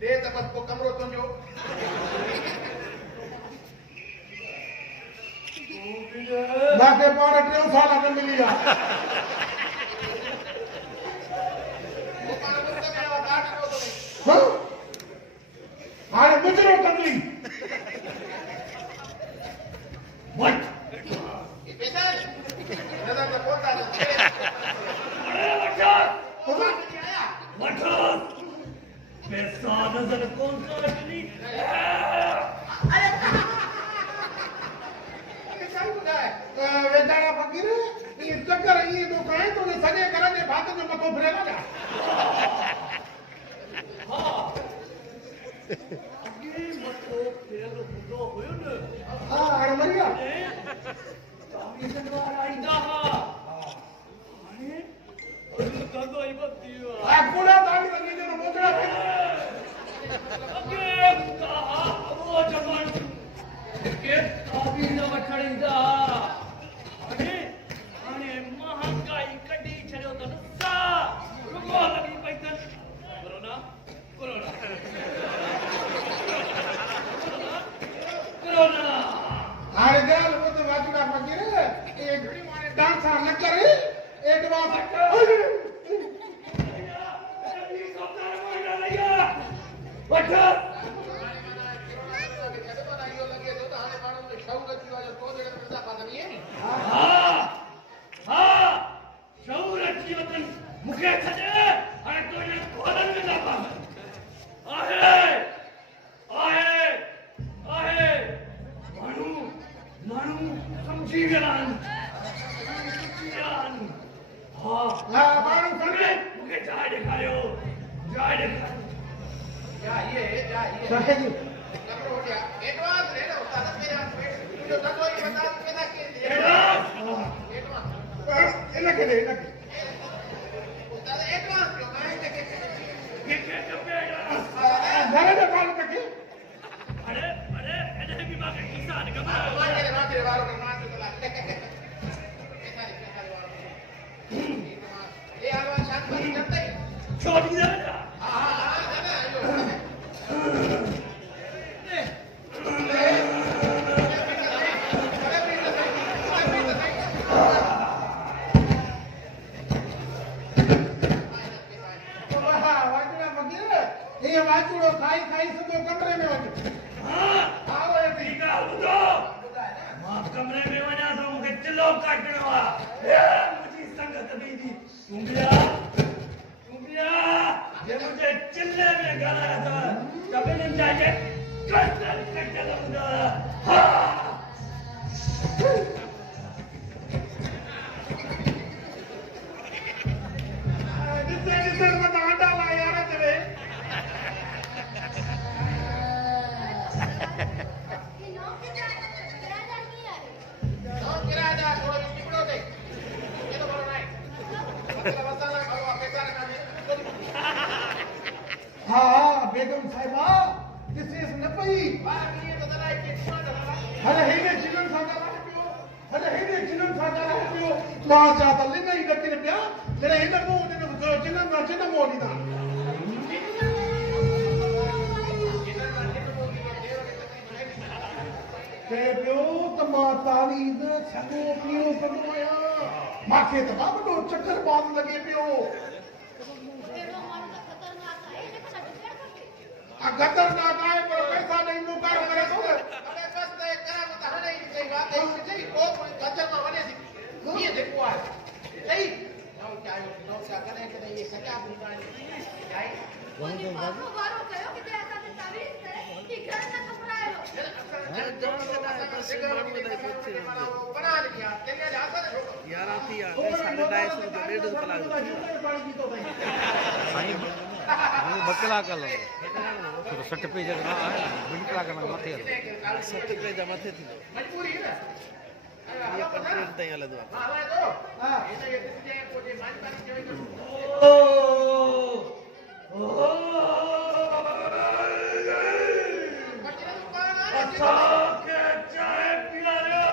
दे त बस को कमरो तुंजो लाके पाण 3 साल न मिली आ वो पाण मुझसे में डाट को तो हां हाणे मुजरो कंदी व्हाट ये पैसा नजर तो कोता है अरे वठो आया वठो पैसा नजर कौन सा असली वेचारा फकीर ये चक्कर ये तो कहे तो ने सजे करे ने बात जो मतो फिरे लगा हां अगे मतो फिर हुंदो होयो न हां अरे मरिया तामी जनवार आईदा हा अरे अरे गंदो इबतियो आ पूरा तामी लगी जो मोजड़ा अगे कहा वो जवान के तामी न वठणीदा अरे अरे महंगाई कढी छड़ियो त नुसा रुगो लगी पैसन कोरोना कोरोना हारे गाल वो तो वाचड़ा फकीर ये घड़ी माने डांस न करे एडवांस वठो शौर अची वतन मूंखे छॾे हाणे तुंहिंजे खोलनि में न पास आहे माण्हू सम्झी विया आहिनि हां माण्हू करे मूंखे जाइ ॾेखारियो जा ये सही कमरो क्या एडवांस ले लो उस्ताद मेरा जो दसो ही बता पैसा के एडवांस एडवांस इनके दे इनके उस्ताद एडवांस जो काहे के के कपेड़ा घरे में कॉल करके अरे एने भी मांगे किसान कमा मांगे वारो का मां तो ला पैसा वारो ये आवा शांत बनी करते छोड़ दे हां ये वाचड़ो खाई सदो कमरे में वञ हां आओ ये ठीक आहे ॿुधो मां कमरे में वञा थो मूंखे चिलो काटणो आहे मुंहिंजी संगत बीदी चूंबिया जे मुंहिंजे चिल्ले में ॻाल्हाए त सभिनी जा के कटल हूंदा हा ॾिसे मत आंडा ला यार चवे no किराएदार थोड़ा टिकड़ो दे ये तो बोलो नहीं मतलब मसाला खाओ पैसा ना हां बेगम साहिबा दिस न पई बार ये तो दलाई के हले हेने जिलन सागा पियो मां जा त लिंग ई डकिन पिया जॾहिं हिन मुंहुं जिलन ना चिन मोड़ी दा के पियो त मां तावीज़ सॻो पियो कंदो आहियां मूंखे त ॾाढो चक्कर बाज़ लॻे पियो खतरनाक आहे पर पैसा ॾेई मुकार करे थो अरे बस ते करा तो हने ही सही बात है सही को गजर में वने सी ये देखो आ सही नो क्या करे कि ये सजा अपनी गाड़ी जाए बाबू बारो कयो कि ऐसा ने तावीज से कि घर ना घबराए बना लिया तेरे जाता है यार आती यार 2.5 1.5 कलाक साईं बकला कल तो सट पे जगह है 2 कलाक में मथे सट पे जमा मथे थी मजबूरी है ना ये कंट्रोल तय हले दो हां है तो हां ये तो कोई मान पानी जो अच्छा के चाय पिला लो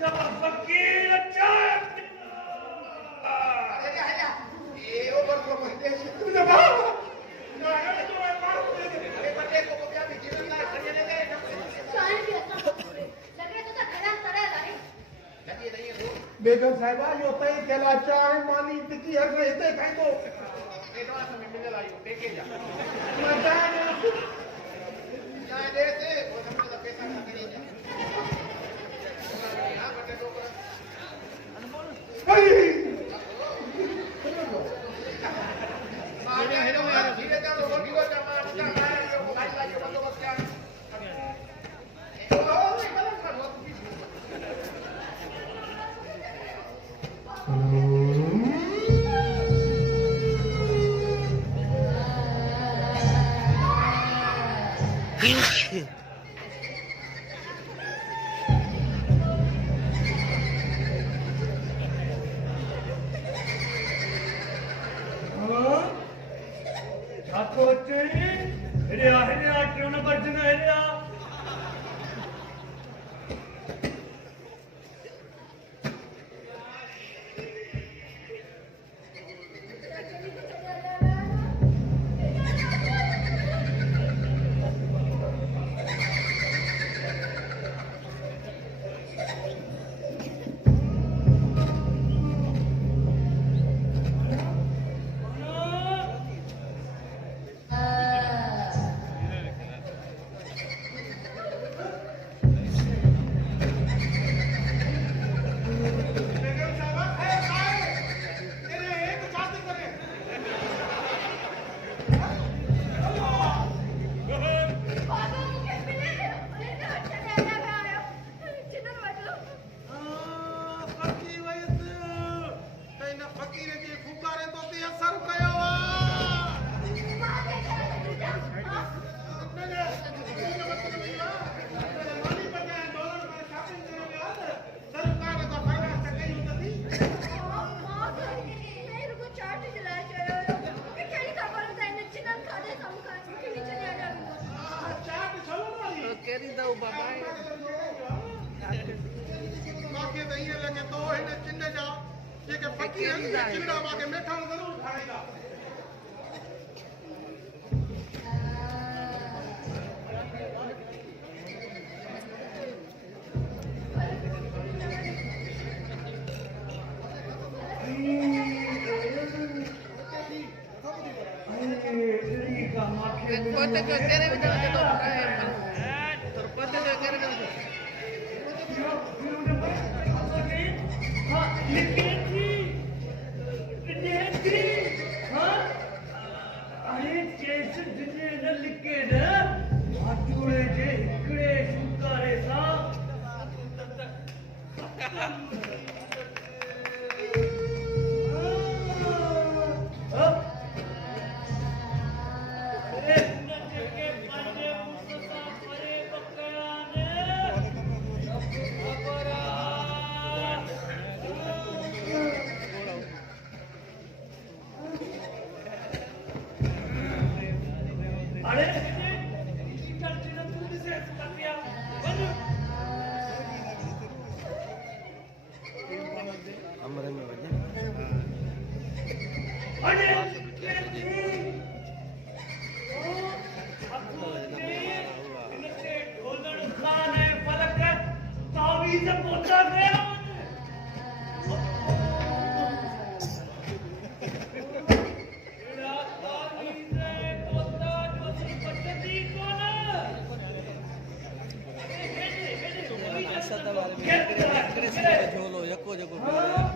जब फकीर चाय ये ओवर को मत दे तू ना ना तो मैं मार बेगम साहिबा यो तई केला चाय मानी टिकी हर रहते खाई तो एडवांस में मिल आई टेके जा मजा चाय देते वो हमने तो पैसा ना करी जा हां बटे दो कर हई मारे हेलो यार धीरे चलो रोटी को जमा उधर मारे को खाई लाइए बंदोबस्त क्या ओ नहीं गलत कर बहुत पीछे Aku ceri, ini kena berjena ini. बेगम साहिबा है खाए तेरे एक बात करे बाबा मुझे मिले मैंने अच्छा डाला आया चिन्ह वाटलो फकी वयस कई न फकीर जे फुकारे तो ते असर कयो आ मां के जा मानी बने डॉलर में शॉपिंग करे विया सरकार का फाइनेंस कई होती मां नहीं रुको चाट जला चयो के खेली खबर है ने चिन्ह खादे समका के नीचे ले आ चाट चलो वाली કેરી દઉં બાબા माके दईए लगे तो हिन चिन्ह जा जेके फकीर चिन्ह माके मेठा जरूर खाएगा પોતે તો કેરે વિના તો પોતે તો કેરે વિના हमरे में वजह झोलो यको जको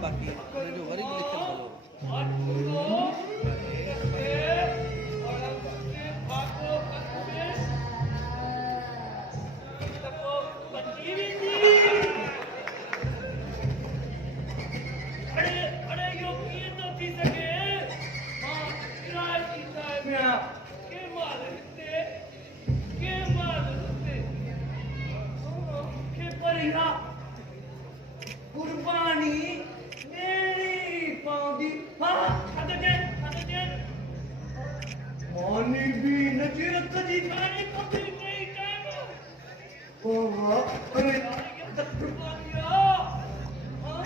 बाकी जो गरीब लिखल बोलो कुर्बानी मेरी पाउंदी हाँ खाते मानी भी नजीरत जी गाने कभी नहीं टाइम ओह अरे यार कुर्बानी हाँ